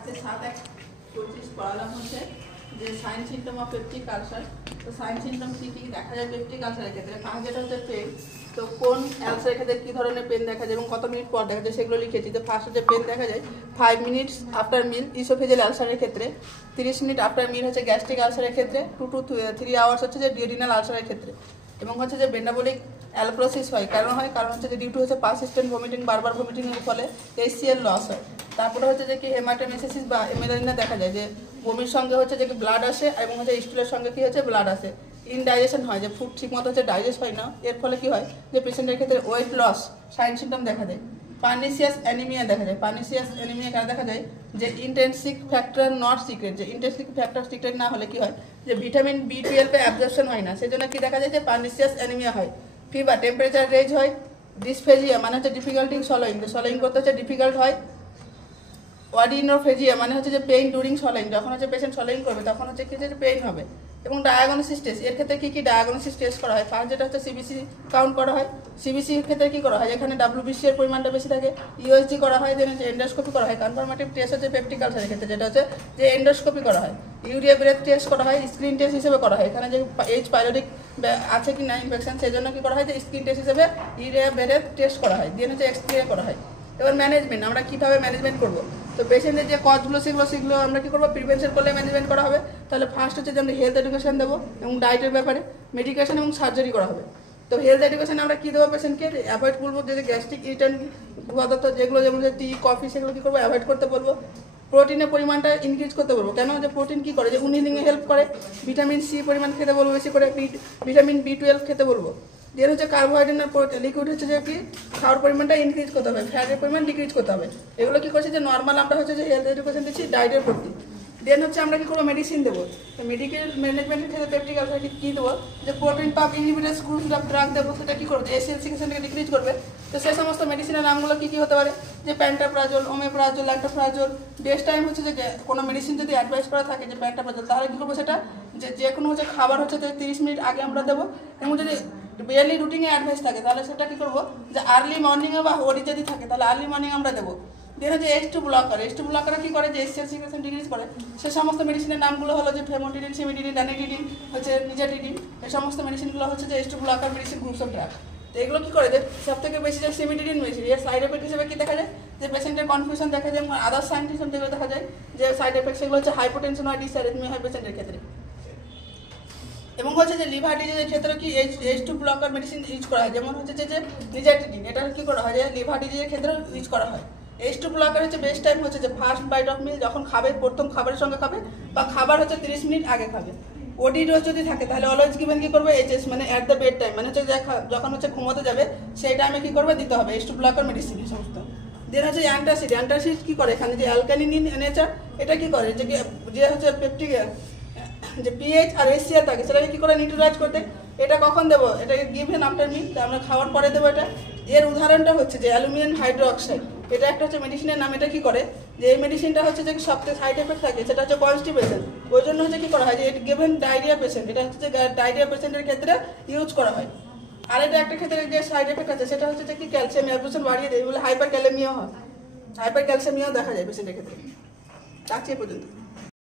আজকে 7/1/25 পড়ালাম হচ্ছে যে sign symptom of peptic ulcer. তো সাইন সিমটম কি কি দেখা যায় পেপটিক আলসারের ক্ষেত্রে? ফার্স্ট যেটা হচ্ছে পেন। তো কোন আলসারের ক্ষেত্রে কী ধরনের পেন দেখা যায় এবং কত মিনিট পর দেখা যায় সেগুলো লিখেছি। তো ফার্স্ট যে পেন দেখা যায় 5 মিনিটস আফটার মিল ইসোফেজিয়াল আলসারের ক্ষেত্রে, 30 মিনিট আফটার মিল হচ্ছে গ্যাস্ট্রিক আলসারের ক্ষেত্রে, 2 to 3 আওয়ার্স হচ্ছে যে ডিউডিনাল আলসারের ক্ষেত্রে। এবং হচ্ছে যে বেন্ডাবলিক অ্যালপ্রোসিস হয় কারণ হচ্ছে যে ডিউ টু হচ্ছে পারসিস্টেন্ট ভমিটিং, বারবার ভমিটিংয়ের ফলে HCl লস হয়। তারপরে হচ্ছে যে কি হেমাটোমেসিস বা এমেলাইনা দেখা যায় যে বমির সঙ্গে হচ্ছে যে ব্লাড আসে এবং হচ্ছে স্টুলের সঙ্গে কি হচ্ছে ব্লাড আসে, ইনডাইজেশন হয়, যে ফুড ঠিক মতো হচ্ছে ডাইজেস্ট হয় না। এর ফলে কি হয় যে পেশেন্টের ক্ষেত্রে ওয়েট লস সাইন সিমটম দেখা যায়। পার্নিসিয়াস অ্যানিমিয়া দেখা যায়। পার্নিসিয়াস অ্যানিমিয়া কার দেখা যায়? যে ইন্টেনসিক ফ্যাক্টর নট সিক্রেট, যে ইন্টেনসিক ফ্যাক্টর সিক্রেট না হলে কি হয় যে ভিটামিন B12 অ্যাবজর্পশন হয় না, সেজন্য কি দেখা যায় যে পার্নিসিয়াস অ্যানিমিয়া হয়। ফিভার, টেম্পারেচার রেজ হয়। ডিসফেজিয়া মানে হচ্ছে ডিফিকাল্টি সলোয়িং, যে সলোয়িং করতে হচ্ছে ডিফিকাল্ট হয়। অডিনোফেজিয়া মানে হচ্ছে যে পেইন ডুরিং সলোয়িং, যখন হচ্ছে পেশেন্ট সলোয়িং করবে তখন হচ্ছে কি যে পেইন হবে। এবং ডায়াগনোসিস টেস্ট, এর ক্ষেত্রে কি ডায়াগনোসিস টেস্ট করা হয়? ফার্স্ট যেটা হচ্ছে সিবিসি কাউন্ট করা হয়। সিবিসির ক্ষেত্রে কি করা হয়? এখানে WBC এর পরিমাণটা বেশি থাকে। ইউএসজি করা হয়, দেন হচ্ছে এন্ডোস্কোপি করা হয়। কনফার্মেটিভ টেস্ট হচ্ছে পেপটিক আলসারের ক্ষেত্রে যেটা হচ্ছে যে এন্ডোস্কোপি করা হয়। ইউরিয়া ব্রেথ টেস্ট করা হয়, স্ক্রিন টেস্ট হিসেবে করা হয়। এখানে যে H পাইলোরিক আছে কি না ইনফেকশন, সেই জন্য কি করা হয় যে স্ক্রিন টেস্ট হিসেবে ইউরিয়া ব্রেথ টেস্ট করা হয়, দেন হচ্ছে এক্সরে করা হয়। এবার ম্যানেজমেন্ট, আমরা কীভাবে ম্যানেজমেন্ট করবো? তো পেশেন্টের যে কজগুলো সেগুলো আমরা কী করবো? প্রিভেনশন করলে ম্যানেজমেন্ট করা হবে। তাহলে ফার্স্ট হচ্ছে যে আমরা হেলথ এডুকেশন দেবো এবং ডায়েটের ব্যাপারে, মেডিকেশন এবং সার্জারি করা হবে। তো হেলথ এডুকেশন আমরা কী দেবো পেশেন্টকে? অ্যাভয়েড করবো যে গ্যাস্ট্রিক ইরিটেন্ট পদার্থ যেগুলো যেমন টি কফি সেগুলো কী করবো? অ্যাভয়েড করতে বলবো। প্রোটিনের পরিমাণটা ইনক্রিজ করতে বলবো। কেন? যে প্রোটিন কী করে? যে উইনিংয়ে হেল্প করে। ভিটামিন সি পরিমাণ খেতে বলবো বেশি করে, ভিটামিন B12 খেতে বলবো। দেন হচ্ছে কার্বোহাইড্রেট লিকুইড হচ্ছে যে কি খাওয়ার পরিমাণটা ইনক্রিজ করতে হবে, ফ্যাটের পরিমাণ ডিক্রিজ করতে হবে। এগুলো কি করছে যে নর্মাল আমরা হচ্ছে যে হেলথ এডুকেশন দিচ্ছি ডায়েটের প্রতি। দেন হচ্ছে আমরা কি করবো? মেডিসিন দেবো। তো মেডিকেল ম্যানেজমেন্টের ক্ষেত্রে পেপটিক আলসার কী দেবো? যে protein pump inhibitors group of drug দেবো। সেটা কী করবে? HCl সিক্রেশনটাকে ডিক্রিজ করবে। তো সেই সমস্ত মেডিসিনের নামগুলো কী কী হতে পারে? যে প্যান্টাপ্রাজোল, ওমেপ্রাজোল, ল্যান্টোপ্রাজোল। বেস্ট টাইম হচ্ছে যে কোনো মেডিসিন যদি অ্যাডভাইস করা থাকে যে প্যান্টাপ্রাজোল, তাহলে কী করবো? সেটা যে কোনো হচ্ছে খাবার হচ্ছে 30 মিনিট আগে আমরা দেবো। এবং যদি ডেইলি রুটিনে অ্যাডভাইস থাকে তাহলে সেটা কী করবো? যে আর্লি মর্নিংয়ে বা ওডি যদি থাকে তাহলে আর্লি মর্নিং আমরা দেবো। দেন হচ্ছে H2 ব্লকার কী করে? যে HCl সিক্রেশন ডিক্রিজ করে। সে সমস্ত মেডিসিনের নামগুলো হলো যে ফেমোটিডিন, সিমিডিডিন, ডানিডিডিন, হচ্ছে নিজাটিডিন। এই সমস্ত মেডিসিনগুলো হচ্ছে যে H2 blocker medicine groups of drug. তো এগুলো কী করে? যে সব থেকে বেশি যে সিমিডিডিন মেডিসিন, এর সাইড এফেক্ট হিসেবে কী দেখা যায়? যে পেশেন্টের কনফিউশন দেখা যায়, আদার সাইন যেগুলো দেখা যায় যে সাইড এফেক্ট, সেগুলো হচ্ছে হাইপোটেনশন হয়, ডিসঅ্যারিথমিয়া হয় পেশেন্টের ক্ষেত্রে। এবং হচ্ছে যে লিভার ডিজিজের ক্ষেত্রে কি H2 ব্লকার মেডিসিন ইউজ করা হয়, যেমন হচ্ছে যে নিজাটিডিন। এটা কী করা হয়? যে লিভার ডিজিজের ক্ষেত্রে ইউজ করা হয়। H2 ব্লকার হচ্ছে বেস্ট টাইম হচ্ছে যে ফার্স্ট বাইট অফ মিল, যখন খাবে প্রথম খাবারের সঙ্গে খাবে, বা খাবার হচ্ছে 30 মিনিট আগে খাবে। ওডি ডোজ যদি থাকে তাহলে অলওয়েজ গিভেন কী করবে? HS মানে অ্যাট দ্য বেড টাইম, মানে হচ্ছে যখন হচ্ছে ঘুমোতে যাবে সেই টাইমে কী করবে? দিতে হবে H2 ব্লকার মেডিসিন এই সমস্ত। দেন হচ্ছে অ্যান্টাসিড কী করে? এখানে যে অ্যালকালিন নেচার, এটা কী করে? যে হচ্ছে পেপটিক যে pH আর HCl থাকে সেটাকে কী করে নিউট্রালাইজ করতে? এটা কখন দেবো? এটাকে গিভেন আফটার মিল, আমরা খাওয়ার পরে দেবো এটা। এর উদাহরণটা হচ্ছে যে অ্যালুমিনিয়াম হাইড্রোক্সাইড, এটা একটা হচ্ছে মেডিসিনের নাম। এটা কী করে? যে এই মেডিসিনটা হচ্ছে যে সবথেকে সাইড এফেক্ট থাকে সেটা হচ্ছে কনস্টিপেশন। ওই জন্য হচ্ছে কী করা হয়? যে গিভেন ডায়রিয়া পেশেন্ট, এটা হচ্ছে যে ডায়রিয়া পেশেন্টের ক্ষেত্রে ইউজ করা হয়। আর এটা একটা ক্ষেত্রে যে সাইড এফেক্ট আছে সেটা হচ্ছে যে কি ক্যালসিয়াম অ্যাবজর্পশন বাড়িয়ে দেয়, এগুলো হাইপার ক্যালেমিয়া হয়, হাইপার ক্যালসিয়ামিয়াও দেখা যায় পেশেন্টের ক্ষেত্রে। রাখছি এ পর্যন্ত।